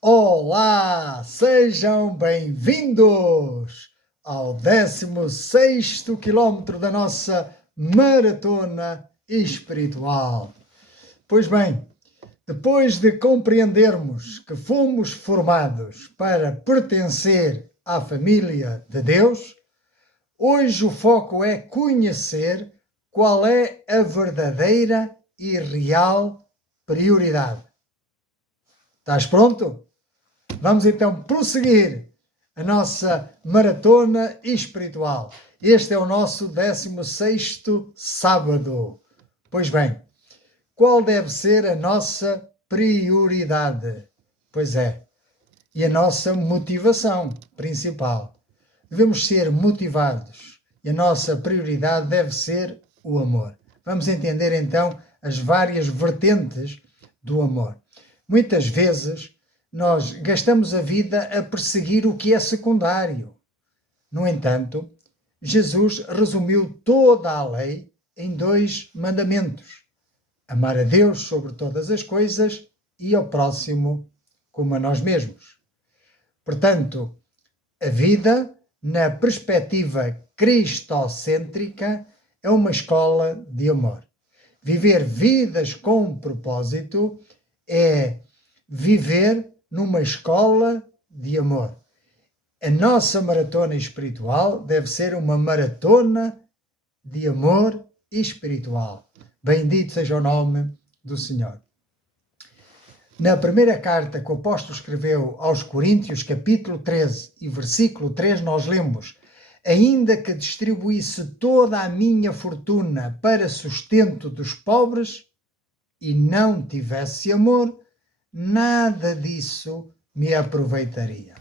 Olá, sejam bem-vindos ao 16º quilómetro da nossa maratona espiritual. Pois bem, depois de compreendermos que fomos formados para pertencer à família de Deus, hoje o foco é conhecer qual é a verdadeira e real prioridade. Estás pronto? Vamos então prosseguir a nossa maratona espiritual. Este é o nosso 16º sábado. Pois bem, qual deve ser a nossa prioridade? Pois é, e a nossa motivação principal. Devemos ser motivados e a nossa prioridade deve ser o amor. Vamos entender então as várias vertentes do amor. Muitas vezes nós gastamos a vida a perseguir o que é secundário. No entanto, Jesus resumiu toda a lei em 2 mandamentos: amar a Deus sobre todas as coisas e ao próximo como a nós mesmos. Portanto, a vida, na perspectiva cristocêntrica, é uma escola de amor. Viver vidas com propósito é viver numa escola de amor. A nossa maratona espiritual deve ser uma maratona de amor espiritual. Bendito seja o nome do Senhor. Na primeira carta que o apóstolo escreveu aos Coríntios, capítulo 13 e versículo 3, nós lemos: ainda que distribuísse toda a minha fortuna para sustento dos pobres e não tivesse amor, nada disso me aproveitaria.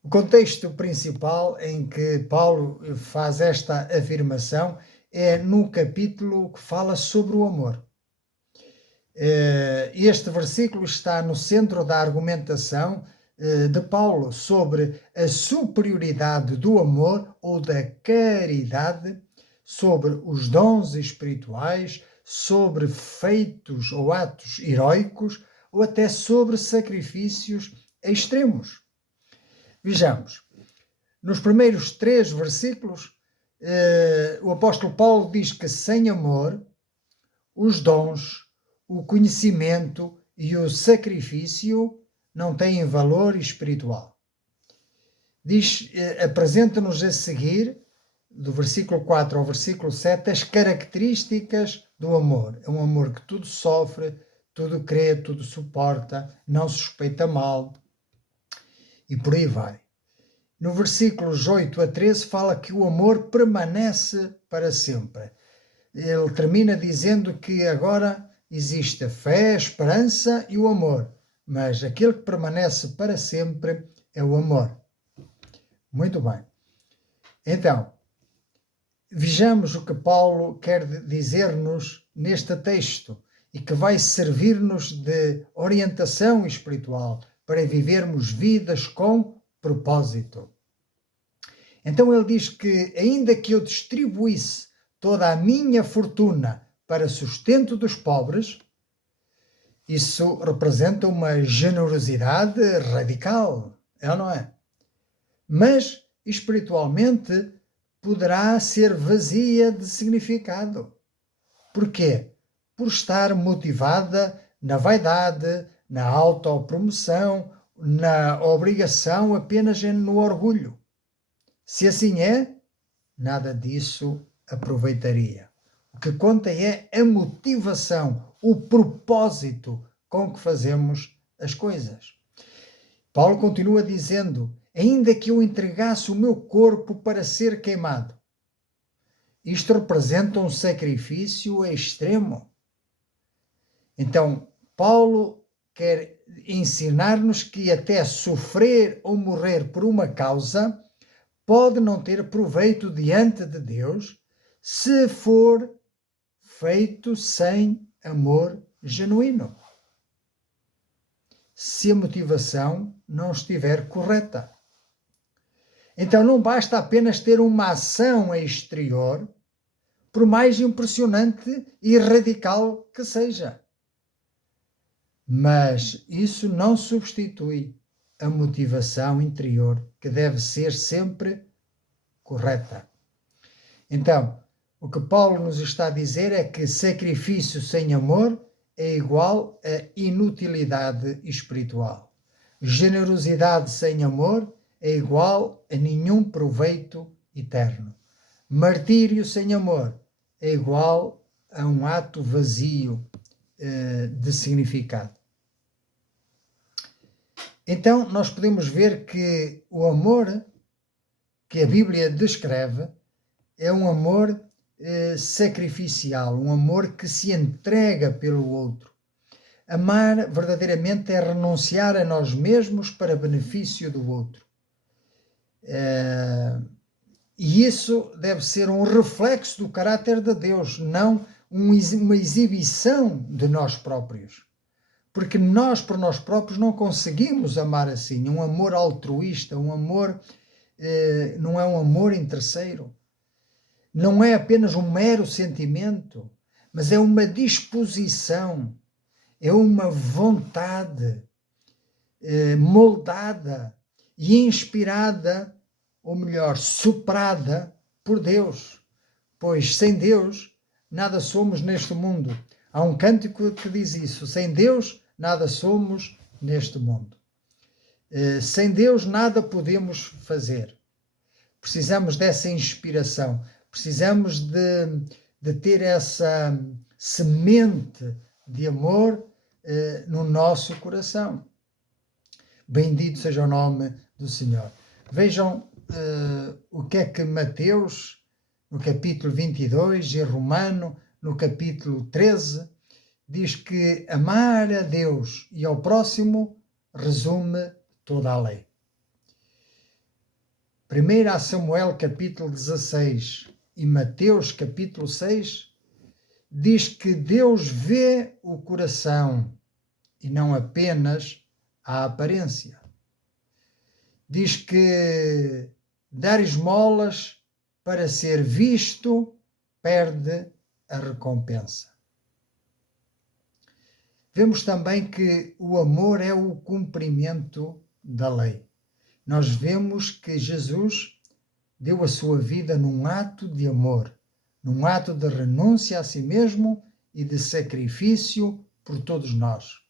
O contexto principal em que Paulo faz esta afirmação é no capítulo que fala sobre o amor. Este versículo está no centro da argumentação de Paulo sobre a superioridade do amor ou da caridade sobre os dons espirituais, sobre feitos ou atos heróicos ou até sobre sacrifícios extremos. Vejamos, nos primeiros 3 versículos, o apóstolo Paulo diz que sem amor, os dons, o conhecimento e o sacrifício não têm valor espiritual. Apresenta-nos a seguir, do versículo 4 ao versículo 7, as características do amor. É um amor que tudo sofre, tudo crê, tudo suporta, não suspeita mal, e por aí vai. No versículos 8 a 13 fala que o amor permanece para sempre. Ele termina dizendo que agora existe a fé, a esperança e o amor, mas aquele que permanece para sempre é o amor. Muito bem. Então, vejamos o que Paulo quer dizer-nos neste texto e que vai servir-nos de orientação espiritual para vivermos vidas com propósito. Então ele diz que, ainda que eu distribuísse toda a minha fortuna para sustento dos pobres, isso representa uma generosidade radical, é ou não é? Mas, espiritualmente, poderá ser vazia de significado. Porquê? Por estar motivada na vaidade, na autopromoção, na obrigação, apenas no orgulho. Se assim é, nada disso aproveitaria. O que conta é a motivação, o propósito com que fazemos as coisas. Paulo continua dizendo: ainda que eu entregasse o meu corpo para ser queimado. Isto representa um sacrifício extremo. Então, Paulo quer ensinar-nos que até sofrer ou morrer por uma causa pode não ter proveito diante de Deus se for feito sem amor genuíno. Se a motivação não estiver correta. Então não basta apenas ter uma ação exterior, por mais impressionante e radical que seja. mas isso não substitui a motivação interior, que deve ser sempre correta. Então, o que Paulo nos está a dizer é que sacrifício sem amor é igual a inutilidade espiritual. Generosidade sem amor é igual a nenhum proveito eterno. Martírio sem amor é igual a um ato vazio de significado. Então, nós podemos ver que o amor que a Bíblia descreve é um amor sacrificial, um amor que se entrega pelo outro. Amar verdadeiramente é renunciar a nós mesmos para benefício do outro. E isso deve ser um reflexo do caráter de Deus, não uma exibição de nós próprios. Porque nós, por nós próprios, não conseguimos amar assim. Um amor altruísta, um amor não é um amor interesseiro. Não é apenas um mero sentimento, mas é uma disposição, é uma vontade moldada e inspirada, ou melhor, soprada por Deus. Pois sem Deus, nada somos neste mundo. Há um cântico que diz isso: sem Deus, nada somos neste mundo. Sem Deus, nada podemos fazer. Precisamos dessa inspiração. Precisamos de ter essa semente de amor no nosso coração. Bendito seja o nome do Senhor. Vejam o que é que Mateus, no capítulo 22, e Romano, no capítulo 13, diz que amar a Deus e ao próximo resume toda a lei. 1 Samuel capítulo 16 e Mateus capítulo 6 diz que Deus vê o coração e não apenas a aparência. Diz que dar esmolas para ser visto perde a recompensa. Vemos também que o amor é o cumprimento da lei. Nós vemos que Jesus deu a sua vida num ato de amor, num ato de renúncia a si mesmo e de sacrifício por todos nós.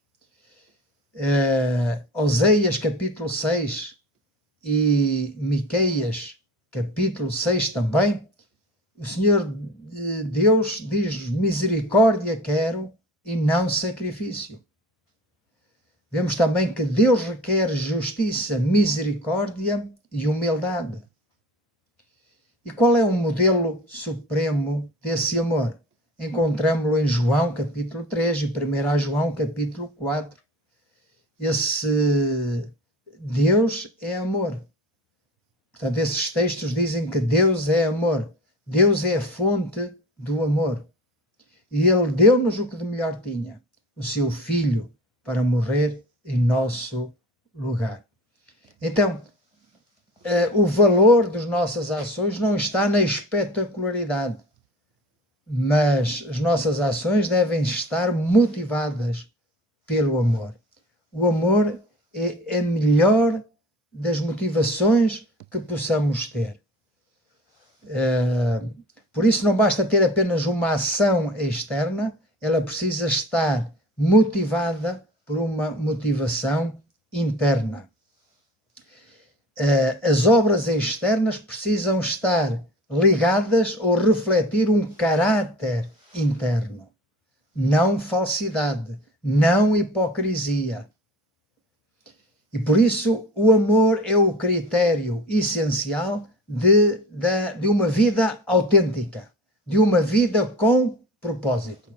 Oseias capítulo 6 e Miqueias capítulo 6 também, o Senhor Deus diz: misericórdia quero e não sacrifício. Vemos também que Deus requer justiça, misericórdia e humildade. E qual é o modelo supremo desse amor? Encontramos-lo em João capítulo 3 e 1 João capítulo 4. Esse Deus é amor. Portanto, esses textos dizem que Deus é amor. Deus é a fonte do amor. E Ele deu-nos o que de melhor tinha, o seu Filho, para morrer em nosso lugar. Então, o valor das nossas ações não está na espetacularidade, mas as nossas ações devem estar motivadas pelo amor. O amor é a melhor das motivações que possamos ter. Por isso não basta ter apenas uma ação externa, ela precisa estar motivada por uma motivação interna. As obras externas precisam estar ligadas ou refletir um caráter interno, não falsidade, não hipocrisia. E por isso o amor é o critério essencial de uma vida autêntica, de uma vida com propósito.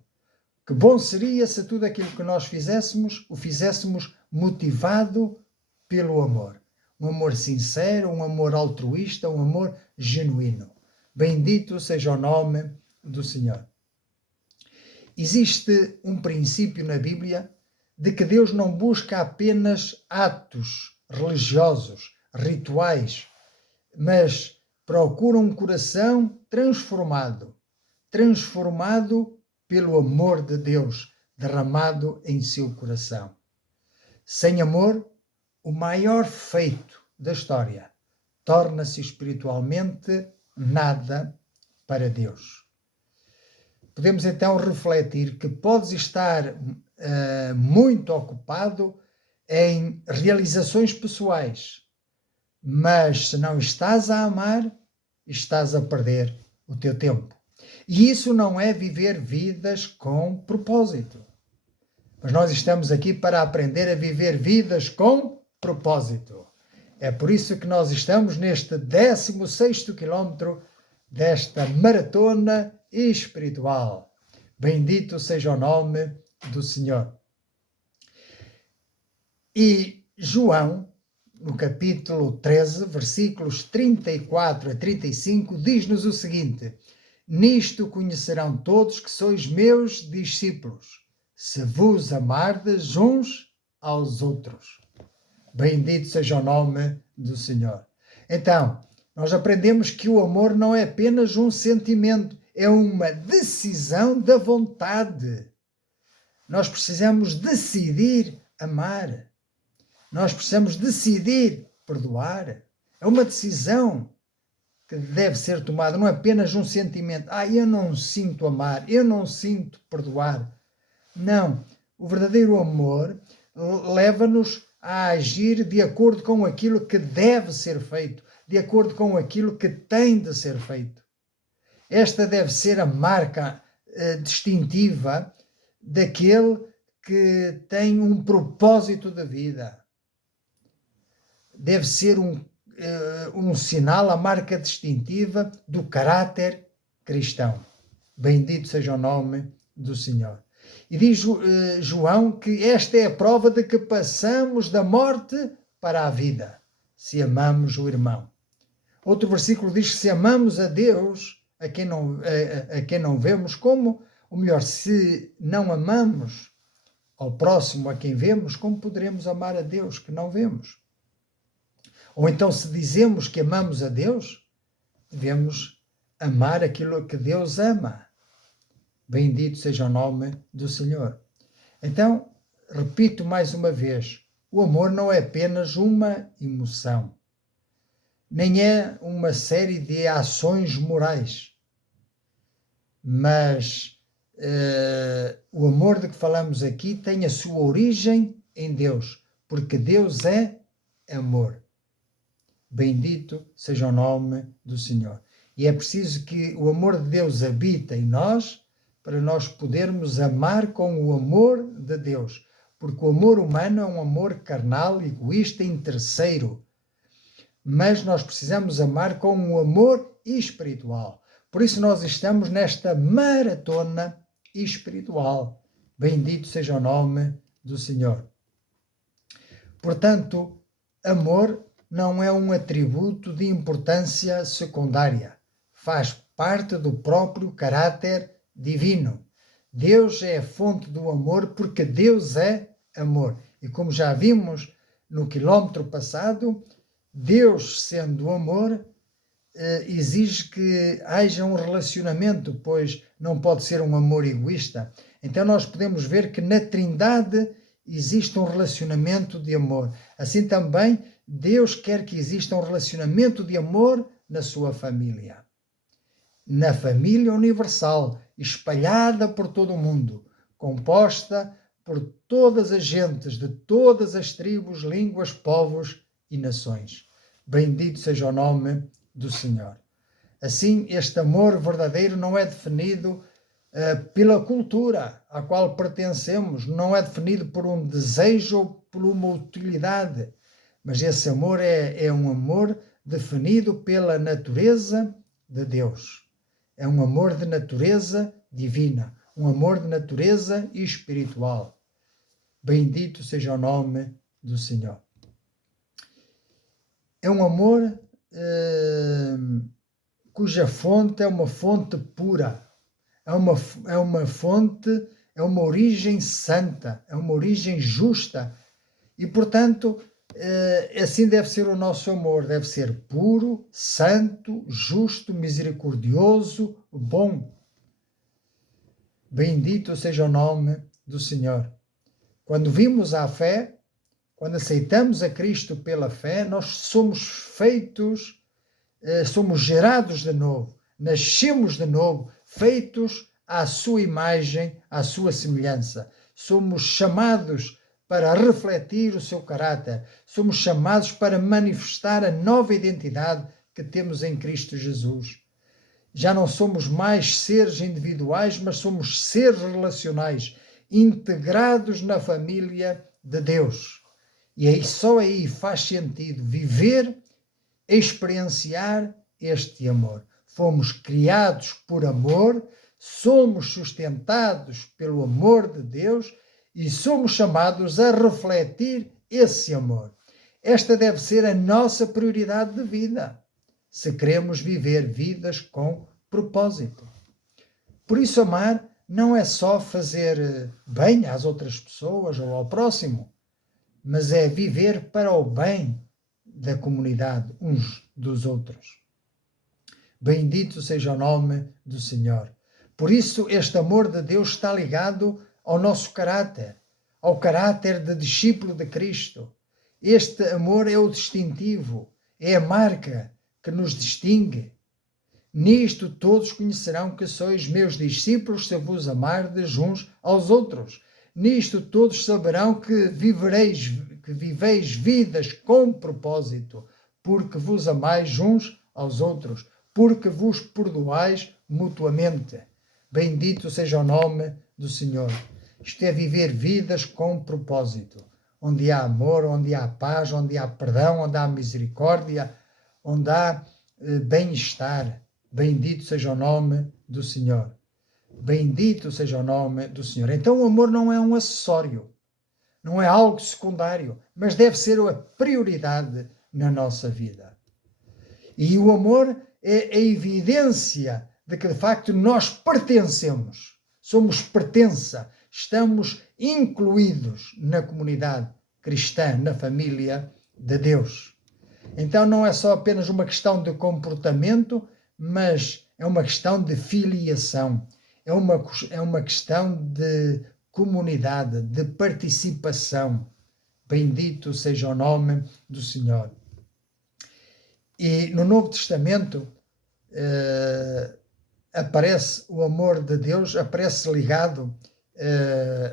Que bom seria se tudo aquilo que nós fizéssemos, o fizéssemos motivado pelo amor. Um amor sincero, um amor altruísta, um amor genuíno. Bendito seja o nome do Senhor. Existe um princípio na Bíblia de que Deus não busca apenas atos religiosos, rituais, mas procura um coração transformado pelo amor de Deus derramado em seu coração. Sem amor, o maior feito da história torna-se espiritualmente nada para Deus. Podemos então refletir que podes estar muito ocupado em realizações pessoais, mas se não estás a amar, estás a perder o teu tempo. E isso não é viver vidas com propósito. Mas nós estamos aqui para aprender a viver vidas com propósito. É por isso que nós estamos neste 16º quilómetro desta maratona espiritual. Bendito seja o nome do Senhor. E João, no capítulo 13, versículos 34 a 35, diz-nos o seguinte: nisto conhecerão todos que sois meus discípulos, se vos amardes uns aos outros. Bendito seja o nome do Senhor. Então, nós aprendemos que o amor não é apenas um sentimento, é uma decisão da vontade. Nós precisamos decidir amar. Nós precisamos decidir perdoar. É uma decisão que deve ser tomada, não é apenas um sentimento. Eu não sinto amar, eu não sinto perdoar. Não. O verdadeiro amor leva-nos a agir de acordo com aquilo que deve ser feito, de acordo com aquilo que tem de ser feito. Esta deve ser a marca distintiva daquele que tem um propósito de vida. Deve ser um sinal, a marca distintiva do caráter cristão. Bendito seja o nome do Senhor. E diz João que esta é a prova de que passamos da morte para a vida, se amamos o irmão. Outro versículo diz que se amamos a Deus, a quem não vemos, como, ou melhor, se não amamos ao próximo a quem vemos, como poderemos amar a Deus que não vemos? Ou então, se dizemos que amamos a Deus, devemos amar aquilo que Deus ama. Bendito seja o nome do Senhor. Então, repito mais uma vez, o amor não é apenas uma emoção, nem é uma série de ações morais, mas o amor de que falamos aqui tem a sua origem em Deus, porque Deus é amor. Bendito seja o nome do Senhor. E é preciso que o amor de Deus habite em nós, para nós podermos amar com o amor de Deus. Porque o amor humano é um amor carnal, egoísta, interesseiro. Mas nós precisamos amar com um amor espiritual. Por isso nós estamos nesta maratona espiritual. Bendito seja o nome do Senhor. Portanto, amor não é um atributo de importância secundária. Faz parte do próprio caráter divino. Deus é a fonte do amor porque Deus é amor. E como já vimos no quilómetro passado, Deus, sendo amor, exige que haja um relacionamento, pois não pode ser um amor egoísta. Então nós podemos ver que na Trindade existe um relacionamento de amor. Assim também Deus quer que exista um relacionamento de amor na sua família. Na família universal, espalhada por todo o mundo, composta por todas as gentes de todas as tribos, línguas, povos e nações. Bendito seja o nome do Senhor. Assim, este amor verdadeiro não é definido pela cultura à qual pertencemos, não é definido por um desejo ou por uma utilidade, mas esse amor é um amor definido pela natureza de Deus. É um amor de natureza divina, um amor de natureza espiritual. Bendito seja o nome do Senhor. É um amor cuja fonte é uma fonte pura, é uma fonte, é uma origem santa, é uma origem justa e, portanto, assim deve ser o nosso amor, deve ser puro, santo, justo, misericordioso, bom. Bendito seja o nome do Senhor. Quando vimos a fé, quando aceitamos a Cristo pela fé, nós somos feitos, somos gerados de novo, nascemos de novo, feitos à sua imagem, à sua semelhança. Somos chamados para refletir o seu caráter. Somos chamados para manifestar a nova identidade que temos em Cristo Jesus. Já não somos mais seres individuais, mas somos seres relacionais, integrados na família de Deus. E aí, só aí faz sentido viver, experienciar este amor. Fomos criados por amor, somos sustentados pelo amor de Deus e somos chamados a refletir esse amor. Esta deve ser a nossa prioridade de vida, se queremos viver vidas com propósito. Por isso, amar não é só fazer bem às outras pessoas ou ao próximo, mas é viver para o bem da comunidade, uns dos outros. Bendito seja o nome do Senhor. Por isso, este amor de Deus está ligado ao nosso caráter, ao caráter de discípulo de Cristo. Este amor é o distintivo, é a marca que nos distingue. Nisto todos conhecerão que sois meus discípulos, se vos amardes uns aos outros. Nisto todos saberão que viveis vidas com propósito, porque vos amais uns aos outros, porque vos perdoais mutuamente. Bendito seja o nome do Senhor. Isto é viver vidas com propósito, onde há amor, onde há paz, onde há perdão, onde há misericórdia, onde há bem-estar. Bendito seja o nome do Senhor. Bendito seja o nome do Senhor. Então o amor não é um acessório, não é algo secundário, mas deve ser a prioridade na nossa vida. E o amor é a evidência de que, de facto, nós pertencemos, somos pertença, estamos incluídos na comunidade cristã, na família de Deus. Então não é só apenas uma questão de comportamento, mas é uma questão de filiação, é uma questão de comunidade, de participação. Bendito seja o nome do Senhor. E no Novo Testamento aparece o amor de Deus, aparece ligado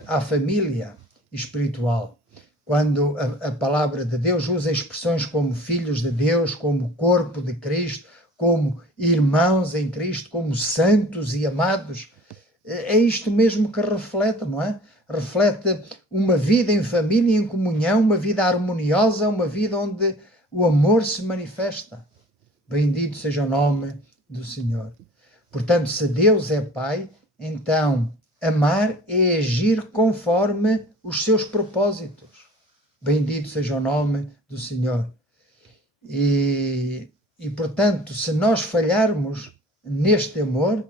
à família espiritual. Quando a palavra de Deus usa expressões como filhos de Deus, como corpo de Cristo, como irmãos em Cristo, como santos e amados, é isto mesmo que reflete, não é? Reflete uma vida em família, em comunhão, uma vida harmoniosa, uma vida onde o amor se manifesta. Bendito seja o nome do Senhor. Portanto, se Deus é Pai, então amar é agir conforme os seus propósitos. Bendito seja o nome do Senhor. E portanto, se nós falharmos neste amor,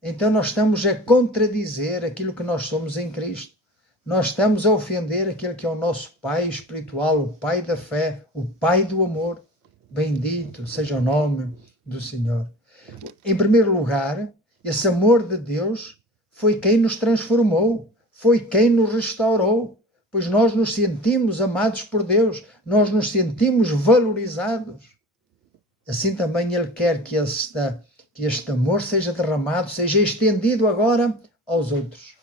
então nós estamos a contradizer aquilo que nós somos em Cristo. Nós estamos a ofender aquele que é o nosso Pai espiritual, o Pai da fé, o Pai do amor. Bendito seja o nome do Senhor. Em primeiro lugar, esse amor de Deus foi quem nos transformou, foi quem nos restaurou, pois nós nos sentimos amados por Deus, nós nos sentimos valorizados. Assim também Ele quer que este amor seja derramado, seja estendido agora aos outros.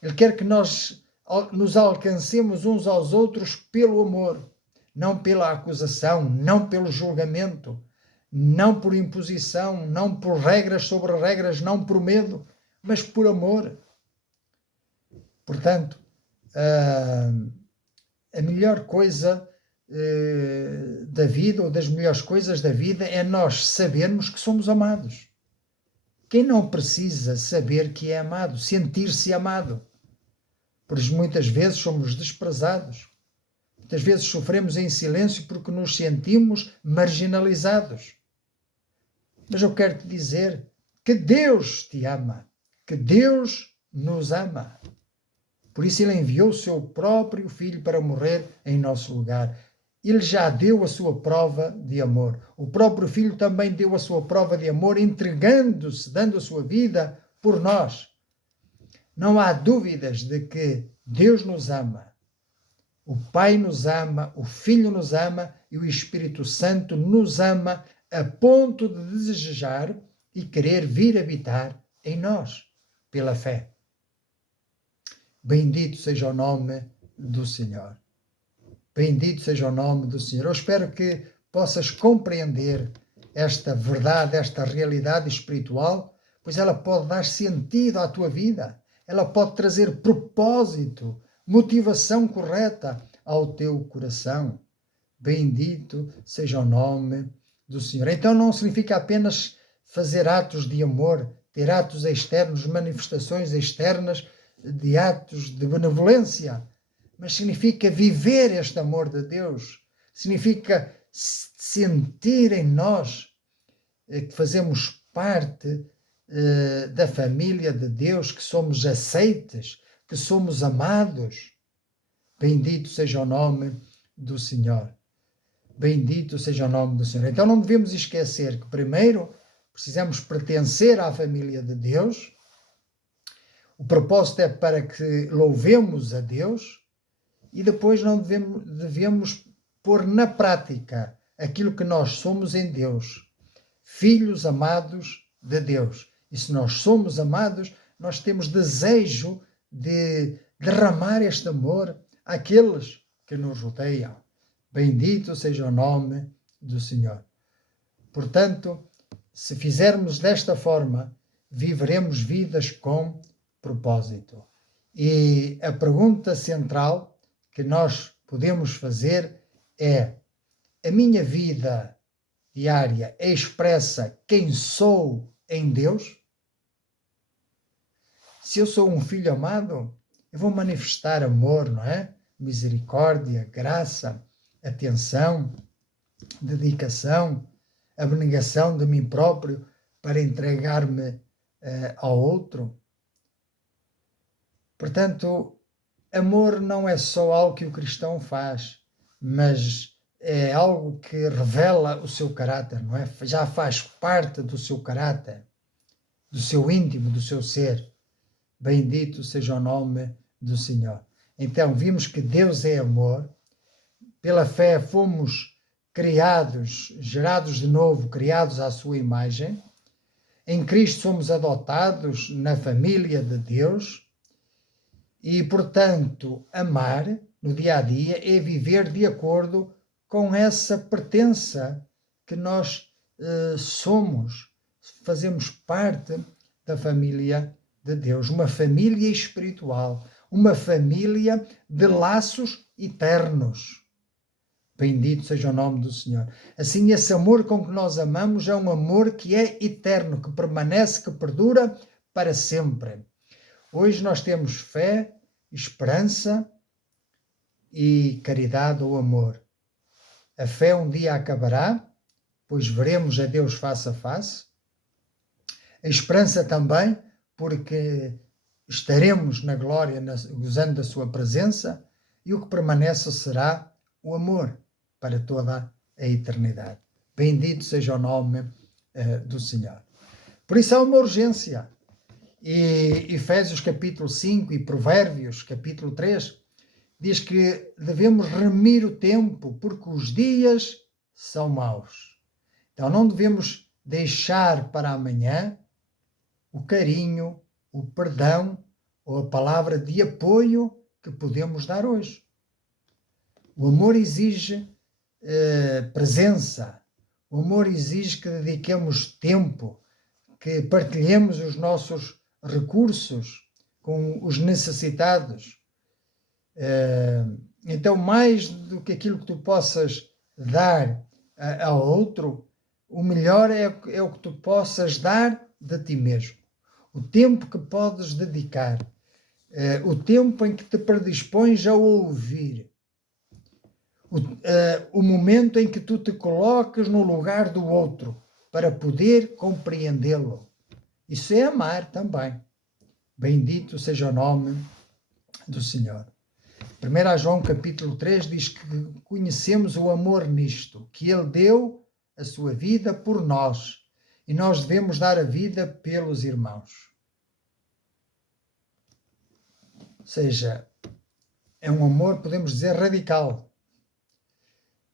Ele quer que nós nos alcancemos uns aos outros pelo amor, não pela acusação, não pelo julgamento, não por imposição, não por regras sobre regras, não por medo, mas por amor. Portanto, a melhor coisa da vida, ou das melhores coisas da vida, é nós sabermos que somos amados. Quem não precisa saber que é amado, sentir-se amado? Pois muitas vezes somos desprezados, muitas vezes sofremos em silêncio porque nos sentimos marginalizados. Mas eu quero te dizer que Deus te ama, que Deus nos ama. Por isso Ele enviou o seu próprio Filho para morrer em nosso lugar. Ele já deu a sua prova de amor. O próprio Filho também deu a sua prova de amor, entregando-se, dando a sua vida por nós. Não há dúvidas de que Deus nos ama. O Pai nos ama, o Filho nos ama e o Espírito Santo nos ama a ponto de desejar e querer vir habitar em nós, pela fé. Bendito seja o nome do Senhor. Bendito seja o nome do Senhor. Eu espero que possas compreender esta verdade, esta realidade espiritual, pois ela pode dar sentido à tua vida, ela pode trazer propósito, motivação correta ao teu coração. Bendito seja o nome do Senhor. Então não significa apenas fazer atos de amor, ter atos externos, manifestações externas de atos de benevolência, mas significa viver este amor de Deus, significa sentir em nós que fazemos parte da família de Deus, que somos aceites, que somos amados. Bendito seja o nome do Senhor. Bendito seja o nome do Senhor. Então não devemos esquecer que primeiro precisamos pertencer à família de Deus. O propósito é para que louvemos a Deus e depois não devemos pôr na prática aquilo que nós somos em Deus, filhos amados de Deus. E se nós somos amados, nós temos desejo de derramar este amor àqueles que nos rodeiam. Bendito seja o nome do Senhor. Portanto, se fizermos desta forma, viveremos vidas com propósito. E a pergunta central que nós podemos fazer é: a minha vida diária expressa quem sou em Deus? Se eu sou um filho amado, eu vou manifestar amor, não é? Misericórdia, graça, atenção, dedicação, abnegação de mim próprio para entregar-me ao outro. Portanto, amor não é só algo que o cristão faz, mas é algo que revela o seu caráter, não é? Já faz parte do seu caráter, do seu íntimo, do seu ser. Bendito seja o nome do Senhor. Então, vimos que Deus é amor. Pela fé fomos criados, gerados de novo, criados à sua imagem. Em Cristo somos adotados na família de Deus. E, portanto, amar no dia a dia é viver de acordo com essa pertença que nós somos. Fazemos parte da família de Deus, uma família espiritual, uma família de laços eternos. Bendito seja o nome do Senhor. Assim, esse amor com que nós amamos é um amor que é eterno, que permanece, que perdura para sempre. Hoje nós temos fé, esperança e caridade ou amor. A fé um dia acabará, pois veremos a Deus face a face. A esperança também, porque estaremos na glória, gozando da sua presença, e o que permanece será o amor para toda a eternidade. Bendito seja o nome do Senhor. Por isso há uma urgência. E Efésios capítulo 5 e Provérbios capítulo 3 diz que devemos remir o tempo, porque os dias são maus. Então não devemos deixar para amanhã o carinho, o perdão ou a palavra de apoio que podemos dar hoje. O amor exige presença. O amor exige que dediquemos tempo, que partilhemos os nossos recursos com os necessitados. Então, mais do que aquilo que tu possas dar ao outro, o melhor é o que tu possas dar de ti mesmo. O tempo que podes dedicar, o tempo em que te predispões a ouvir, o momento em que tu te colocas no lugar do outro para poder compreendê-lo. Isso é amar também. Bendito seja o nome do Senhor. 1 João capítulo 3 diz que conhecemos o amor nisto, que Ele deu a sua vida por nós e nós devemos dar a vida pelos irmãos. Ou seja, é um amor, podemos dizer, radical.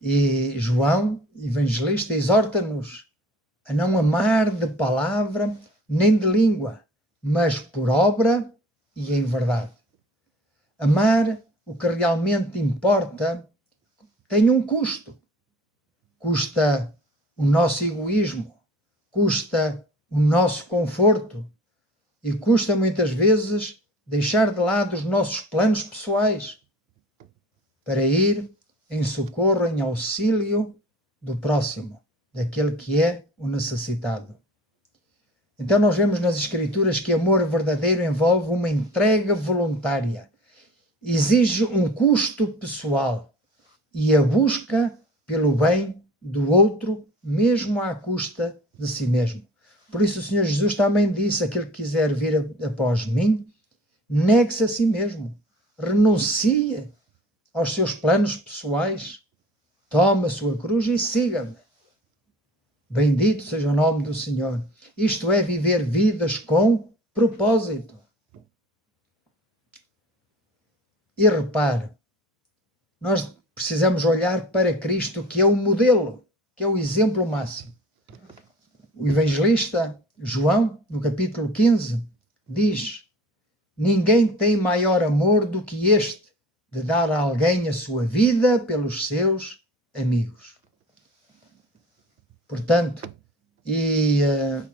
E João, evangelista, exorta-nos a não amar de palavra nem de língua, mas por obra e em verdade. Amar o que realmente importa tem um custo. Custa o nosso egoísmo, custa o nosso conforto e custa muitas vezes deixar de lado os nossos planos pessoais para ir em socorro, em auxílio do próximo, daquele que é o necessitado. Então nós vemos nas Escrituras que amor verdadeiro envolve uma entrega voluntária, exige um custo pessoal e a busca pelo bem do outro, mesmo à custa de si mesmo. Por isso o Senhor Jesus também disse: aquele que quiser vir após mim, negue-se a si mesmo, renuncie aos seus planos pessoais, tome a sua cruz e siga-me. Bendito seja o nome do Senhor. Isto é viver vidas com propósito. E repare, nós precisamos olhar para Cristo, que é o modelo, que é o exemplo máximo. O evangelista João, no capítulo 15, diz: ninguém tem maior amor do que este, de dar a alguém a sua vida pelos seus amigos. Portanto, e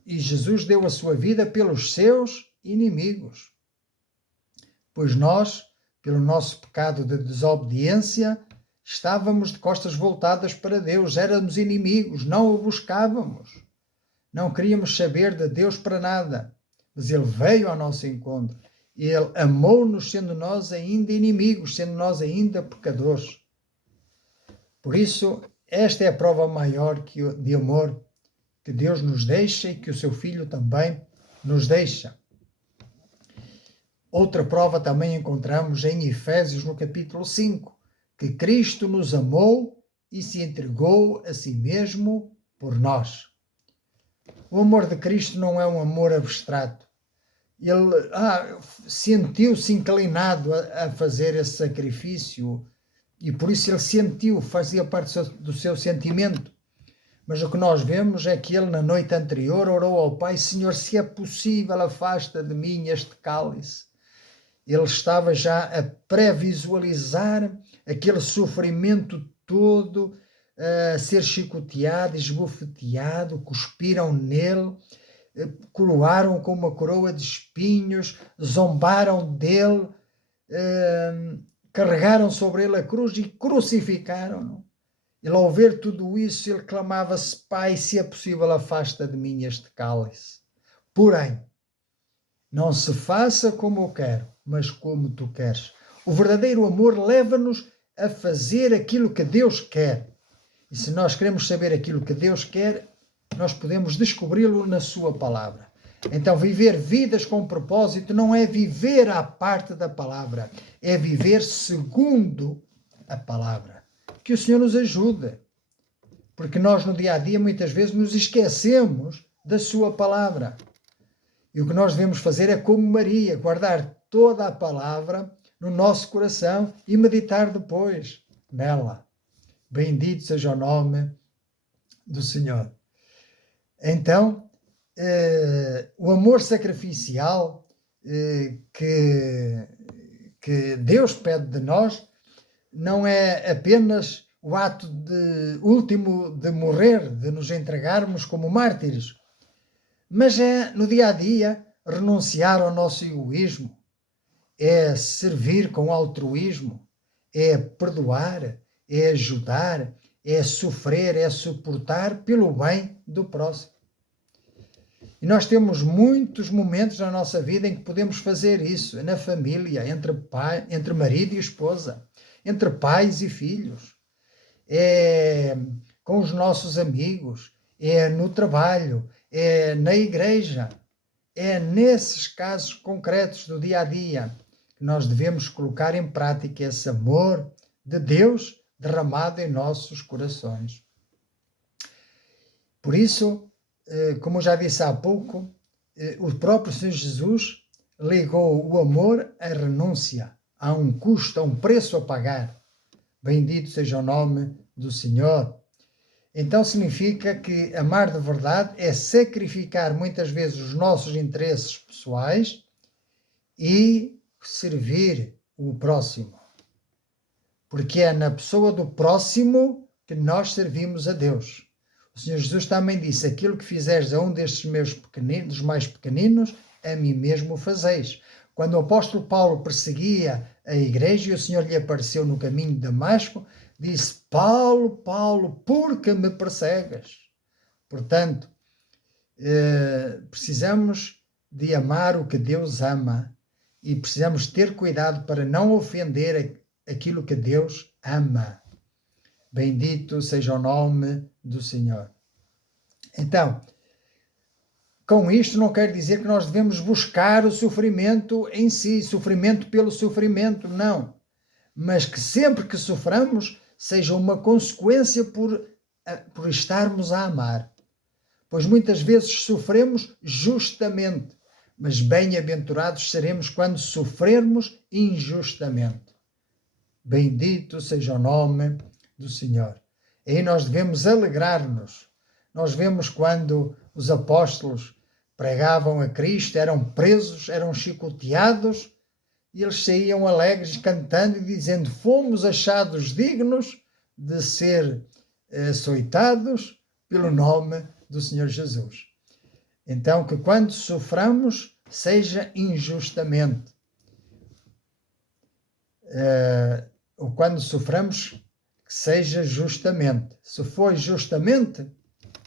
Jesus deu a sua vida pelos seus inimigos. Pois nós, pelo nosso pecado de desobediência, estávamos de costas voltadas para Deus, éramos inimigos, não o buscávamos. Não queríamos saber de Deus para nada, mas Ele veio ao nosso encontro. Ele amou-nos sendo nós ainda inimigos, sendo nós ainda pecadores. Por isso, esta é a prova maior de amor que Deus nos deixa e que o seu Filho também nos deixa. Outra prova também encontramos em Efésios, no capítulo 5, que Cristo nos amou e se entregou a si mesmo por nós. O amor de Cristo não é um amor abstrato. Ele sentiu-se inclinado a fazer esse sacrifício e por isso ele sentiu, fazia parte do seu sentimento. Mas o que nós vemos é que ele na noite anterior orou ao Pai: Senhor, se é possível, afasta de mim este cálice. Ele estava já a pré-visualizar aquele sofrimento todo, a ser chicoteado, esbofeteado, cuspiram nele, coroaram com uma coroa de espinhos, zombaram dele, carregaram sobre ele a cruz e crucificaram-no. Ele, ao ver tudo isso, ele clamava-se: Pai, se é possível, afasta de mim este cálice. Porém, não se faça como eu quero, mas como tu queres. O verdadeiro amor leva-nos a fazer aquilo que Deus quer. E se nós queremos saber aquilo que Deus quer, nós podemos descobri-lo na sua palavra. Então, viver vidas com propósito não é viver à parte da palavra, é viver segundo a palavra. Que o Senhor nos ajude, porque nós no dia a dia muitas vezes nos esquecemos da sua palavra. E o que nós devemos fazer é como Maria, guardar toda a palavra no nosso coração e meditar depois nela. Bendito seja o nome do Senhor. Então, o amor sacrificial que Deus pede de nós não é apenas o ato último de morrer, de nos entregarmos como mártires, mas é no dia a dia renunciar ao nosso egoísmo, é servir com altruísmo, é perdoar, é ajudar, é sofrer, é suportar pelo bem do próximo. E nós temos muitos momentos na nossa vida em que podemos fazer isso, na família, entre marido e esposa, entre pais e filhos, é com os nossos amigos, é no trabalho, é na igreja. É nesses casos concretos do dia a dia que nós devemos colocar em prática esse amor de Deus derramado em nossos corações. Por isso, como eu já disse há pouco, o próprio Senhor Jesus ligou o amor à renúncia há um custo, há um preço a pagar. Bendito seja o nome do Senhor. Então significa que amar de verdade é sacrificar muitas vezes os nossos interesses pessoais e servir o próximo. Porque é na pessoa do próximo que nós servimos a Deus. O Senhor Jesus também disse: aquilo que fizeres a um destes meus pequeninos, dos mais pequeninos, a mim mesmo o fazeis. Quando o apóstolo Paulo perseguia a igreja e o Senhor lhe apareceu no caminho de Damasco, disse: Paulo, Paulo, por que me persegues? Portanto, precisamos de amar o que Deus ama e precisamos ter cuidado para não ofender aquilo que Deus ama. Bendito seja o nome do Senhor. Então, com isto não quer dizer que nós devemos buscar o sofrimento em si, sofrimento pelo sofrimento, não. Mas que sempre que soframos seja uma consequência por estarmos a amar. Pois muitas vezes sofremos justamente, mas bem-aventurados seremos quando sofrermos injustamente. Bendito seja o nome do Senhor. Aí nós devemos alegrar-nos. Nós vemos quando os apóstolos pregavam a Cristo, eram presos, eram chicoteados, e eles saíam alegres, cantando e dizendo: fomos achados dignos de ser açoitados pelo nome do Senhor Jesus. Então, que quando soframos, seja injustamente. Ou quando soframos, que seja justamente. Se for justamente,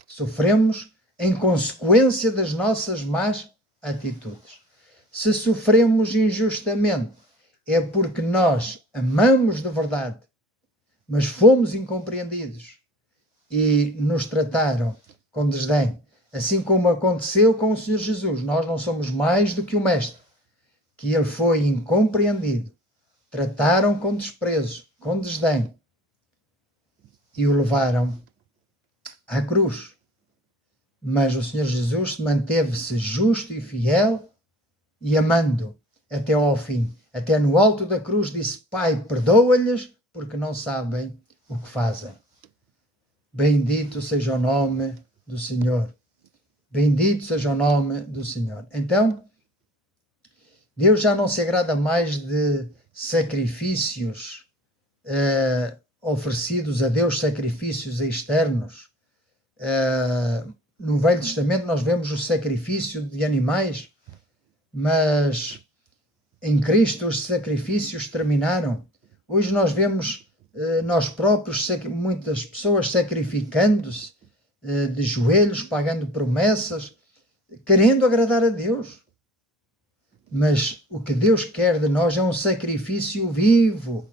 sofremos em consequência das nossas más atitudes. Se sofremos injustamente, é porque nós amamos de verdade, mas fomos incompreendidos e nos trataram com desdém. Assim como aconteceu com o Senhor Jesus. Nós não somos mais do que o Mestre, que ele foi incompreendido. Trataram com desprezo, com desdém, e o levaram à cruz. Mas o Senhor Jesus manteve-se justo e fiel e amando até ao fim. Até no alto da cruz disse: Pai, perdoa-lhes, porque não sabem o que fazem. Bendito seja o nome do Senhor. Bendito seja o nome do Senhor. Então, Deus já não se agrada mais de sacrifícios oferecidos a Deus, sacrifícios externos. No Velho Testamento nós vemos o sacrifício de animais, mas em Cristo os sacrifícios terminaram. Hoje nós vemos nós próprios, muitas pessoas sacrificando-se de joelhos, pagando promessas, querendo agradar a Deus. Mas o que Deus quer de nós é um sacrifício vivo.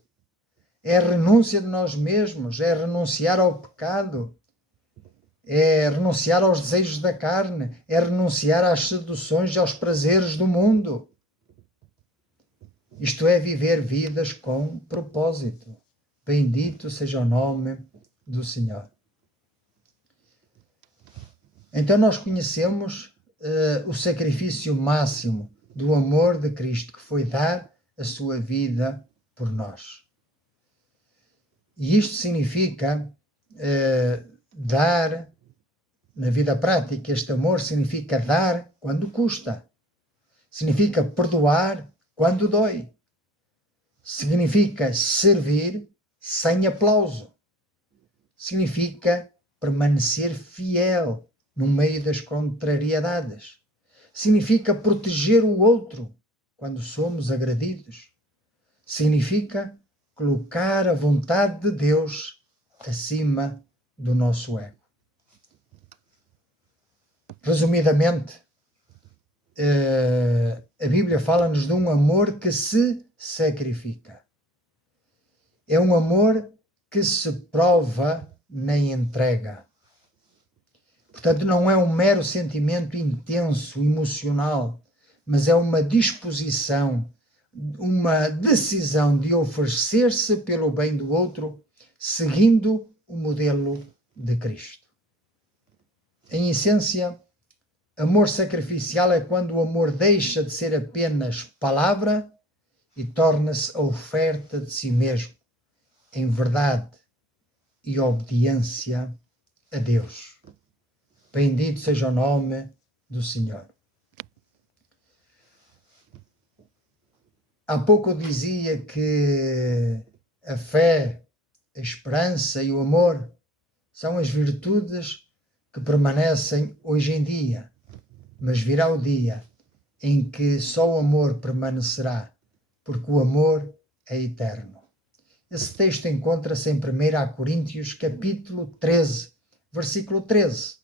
É a renúncia de nós mesmos, é renunciar ao pecado, é renunciar aos desejos da carne, é renunciar às seduções e aos prazeres do mundo. Isto é viver vidas com propósito. Bendito seja o nome do Senhor. Então nós conhecemos o sacrifício máximo do amor de Cristo, que foi dar a sua vida por nós. E isto significa dar, na vida prática, este amor significa dar quando custa. Significa perdoar quando dói. Significa servir sem aplauso. Significa permanecer fiel no meio das contrariedades. Significa proteger o outro quando somos agredidos. Significa colocar a vontade de Deus acima do nosso ego. Resumidamente, a Bíblia fala-nos de um amor que se sacrifica. É um amor que se prova na entrega. Portanto, não é um mero sentimento intenso, emocional, mas é uma disposição, uma decisão de oferecer-se pelo bem do outro, seguindo o modelo de Cristo. Em essência, amor sacrificial é quando o amor deixa de ser apenas palavra e torna-se a oferta de si mesmo, em verdade e obediência a Deus. Bendito seja o nome do Senhor. Há pouco eu dizia que a fé, a esperança e o amor são as virtudes que permanecem hoje em dia, mas virá o dia em que só o amor permanecerá, porque o amor é eterno. Esse texto encontra-se em 1 Coríntios, capítulo 13, versículo 13.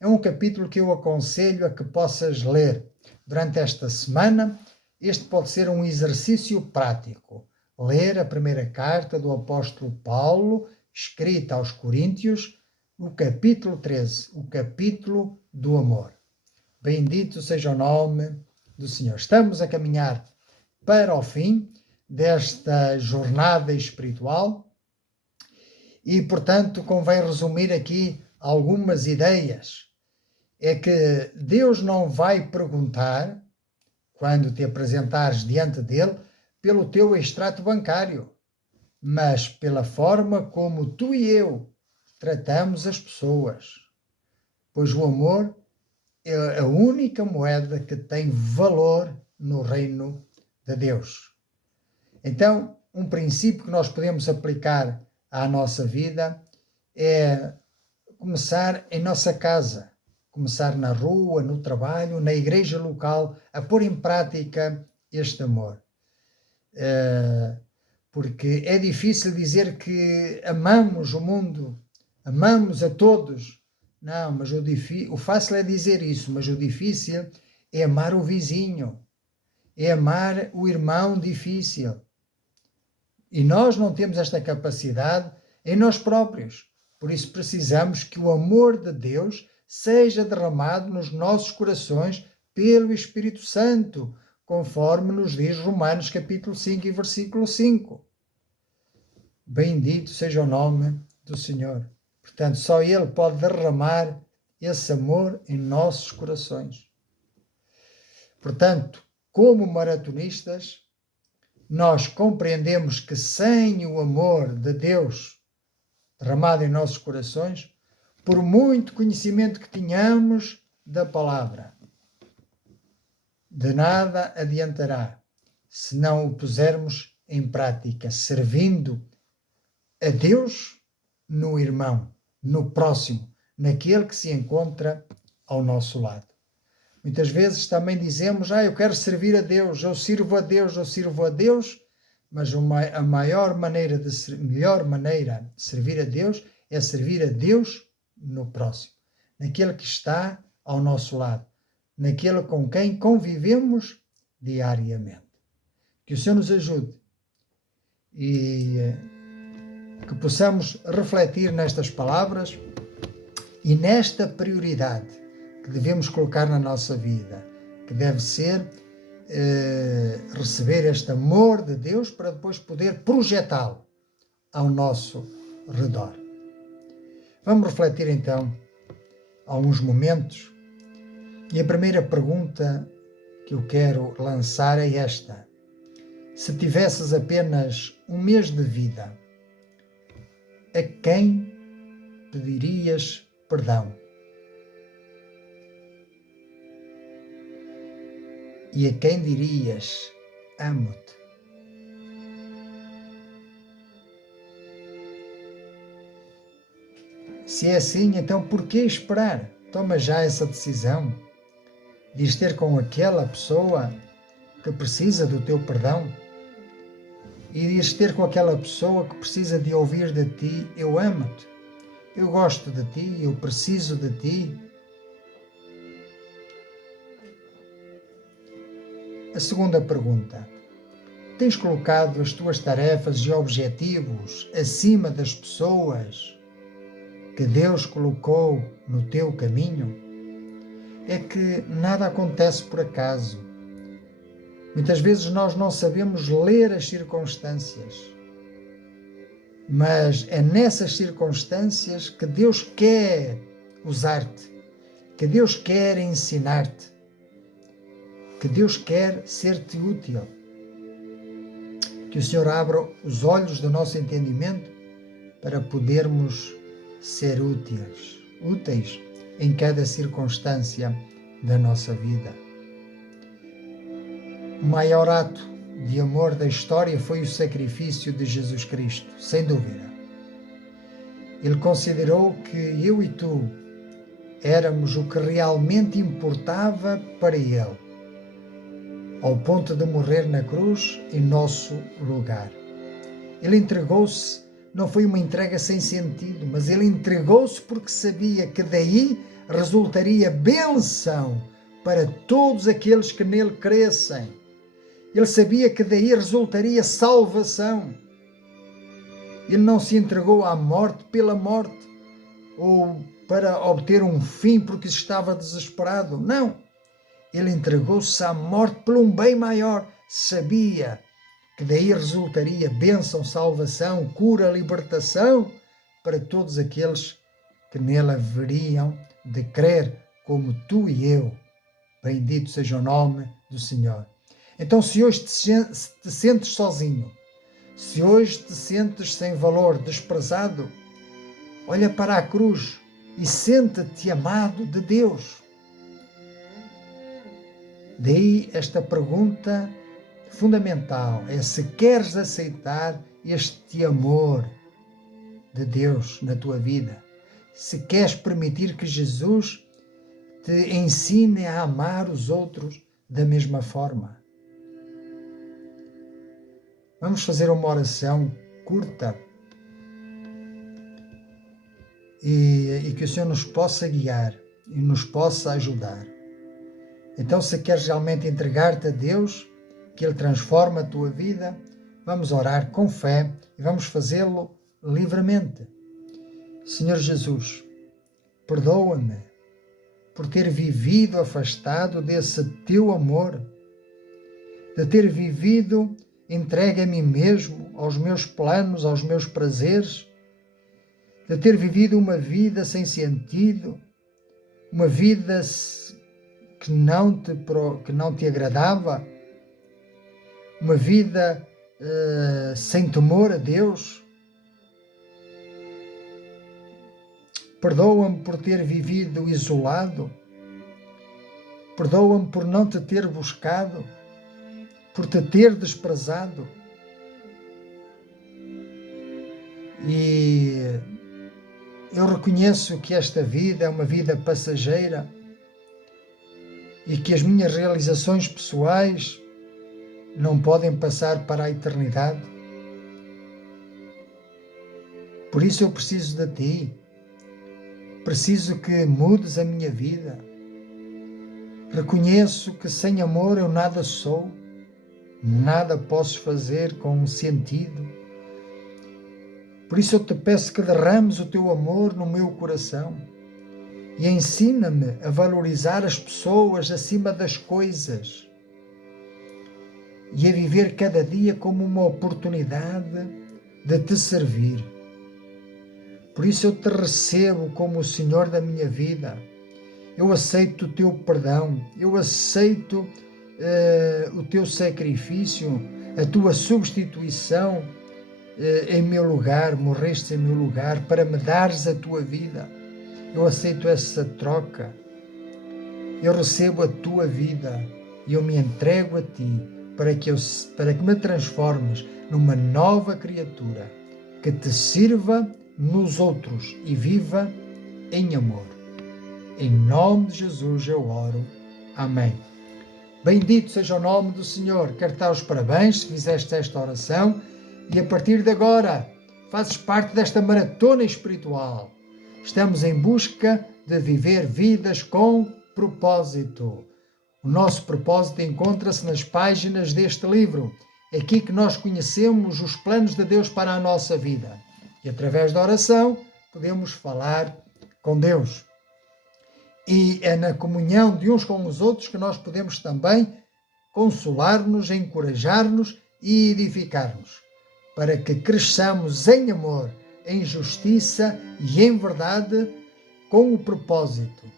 É um capítulo que eu aconselho a que possas ler durante esta semana. Este pode ser um exercício prático. Ler a primeira carta do apóstolo Paulo, escrita aos Coríntios, no capítulo 13, o capítulo do amor. Bendito seja o nome do Senhor. Estamos a caminhar para o fim desta jornada espiritual e, portanto, convém resumir aqui algumas ideias. É que Deus não vai perguntar, quando te apresentares diante dele, pelo teu extrato bancário, mas pela forma como tu e eu tratamos as pessoas. Pois o amor é a única moeda que tem valor no reino de Deus. Então, um princípio que nós podemos aplicar à nossa vida é começar em nossa casa, começar na rua, no trabalho, na igreja local, a pôr em prática este amor. Porque é difícil dizer que amamos o mundo, amamos a todos. Não, mas o fácil é dizer isso, mas o difícil é amar o vizinho, é amar o irmão difícil. E nós não temos esta capacidade em nós próprios. Por isso precisamos que o amor de Deus seja derramado nos nossos corações pelo Espírito Santo, conforme nos diz Romanos capítulo 5 e versículo 5. Bendito seja o nome do Senhor. Portanto, só Ele pode derramar esse amor em nossos corações. Portanto, como maratonistas, nós compreendemos que sem o amor de Deus derramado em nossos corações, por muito conhecimento que tenhamos da palavra, de nada adiantará se não o pusermos em prática, servindo a Deus no irmão, no próximo, naquele que se encontra ao nosso lado. Muitas vezes também dizemos, eu quero servir a Deus, eu sirvo a Deus, mas a melhor maneira de servir a Deus é servir a Deus no próximo, naquele que está ao nosso lado, naquele com quem convivemos diariamente. Que o Senhor nos ajude e que possamos refletir nestas palavras e nesta prioridade que devemos colocar na nossa vida, que deve ser receber este amor de Deus para depois poder projetá-lo ao nosso redor. Vamos refletir então alguns momentos e a primeira pergunta que eu quero lançar é esta: se tivesses apenas um mês de vida, a quem pedirias perdão? E a quem dirias, amo-te? Se é assim, então por que esperar? Toma já essa decisão de ter com aquela pessoa que precisa do teu perdão e de ter com aquela pessoa que precisa de ouvir de ti, eu amo-te, eu gosto de ti, eu preciso de ti. A segunda pergunta: tens colocado as tuas tarefas e objetivos acima das pessoas que Deus colocou no teu caminho? É que nada acontece por acaso. Muitas vezes nós não sabemos ler as circunstâncias, mas é nessas circunstâncias que Deus quer usar-te, que Deus quer ensinar-te, que Deus quer ser-te útil. Que o Senhor abra os olhos do nosso entendimento para podermos ser úteis em cada circunstância da nossa vida. O maior ato de amor da história foi o sacrifício de Jesus Cristo, sem dúvida. Ele considerou que eu e tu éramos o que realmente importava para Ele, ao ponto de morrer na cruz em nosso lugar. Ele entregou-se, não foi uma entrega sem sentido, mas ele entregou-se porque sabia que daí resultaria bênção para todos aqueles que nele crescem. Ele sabia que daí resultaria salvação. Ele não se entregou à morte pela morte ou para obter um fim porque estava desesperado. Não. Ele entregou-se à morte por um bem maior. Sabia que daí resultaria bênção, salvação, cura, libertação para todos aqueles que nele haveriam de crer, como tu e eu. Bendito seja o nome do Senhor. Então, se hoje te sentes sozinho, se hoje te sentes sem valor, desprezado, olha para a cruz e sente-te amado de Deus. Daí esta pergunta fundamental é se queres aceitar este amor de Deus na tua vida, se queres permitir que Jesus te ensine a amar os outros da mesma forma. Vamos fazer uma oração curta e que o Senhor nos possa guiar e nos possa ajudar. Então, se queres realmente entregar-te a Deus, que Ele transforma a tua vida, vamos orar com fé e vamos fazê-lo livremente. Senhor Jesus, perdoa-me por ter vivido afastado desse teu amor, de ter vivido entregue a mim mesmo, aos meus planos, aos meus prazeres, de ter vivido uma vida sem sentido, uma vida que não te agradava, uma vida sem temor a Deus. Perdoa-me por ter vivido isolado, perdoa-me por não te ter buscado, por te ter desprezado. E eu reconheço que esta vida é uma vida passageira e que as minhas realizações pessoais não podem passar para a eternidade. Por isso eu preciso de ti. Preciso que mudes a minha vida. Reconheço que sem amor eu nada sou, nada posso fazer com sentido. Por isso eu te peço que derrames o teu amor no meu coração e ensina-me a valorizar as pessoas acima das coisas e a viver cada dia como uma oportunidade de te servir. Por isso eu te recebo como o Senhor da minha vida. Eu aceito o teu perdão, eu aceito o teu sacrifício, a tua substituição em meu lugar, morreste em meu lugar para me dares a tua vida. Eu aceito essa troca, eu recebo a tua vida e eu me entrego a ti para que me transformes numa nova criatura que te sirva nos outros e viva em amor. Em nome de Jesus eu oro. Amém. Bendito seja o nome do Senhor. Quero dar os parabéns se fizeste esta oração e a partir de agora fazes parte desta maratona espiritual. Estamos em busca de viver vidas com propósito. O nosso propósito encontra-se nas páginas deste livro. É aqui que nós conhecemos os planos de Deus para a nossa vida. E através da oração podemos falar com Deus. E é na comunhão de uns com os outros que nós podemos também consolar-nos, encorajar-nos e edificar-nos, para que cresçamos em amor, em justiça e em verdade, com o propósito,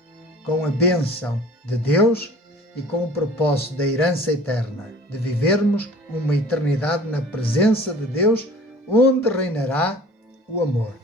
com a bênção de Deus e com o propósito da herança eterna, de vivermos uma eternidade na presença de Deus, onde reinará o amor.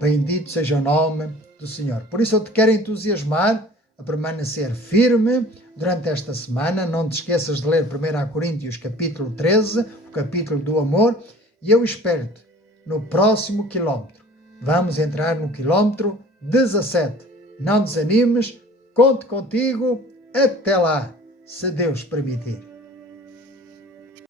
Bendito seja o nome do Senhor. Por isso eu te quero entusiasmar a permanecer firme durante esta semana. Não te esqueças de ler 1 Coríntios capítulo 13, o capítulo do amor, e eu espero-te no próximo quilómetro. Vamos entrar no quilómetro 17. Não desanimes, conto contigo. Até lá, se Deus permitir.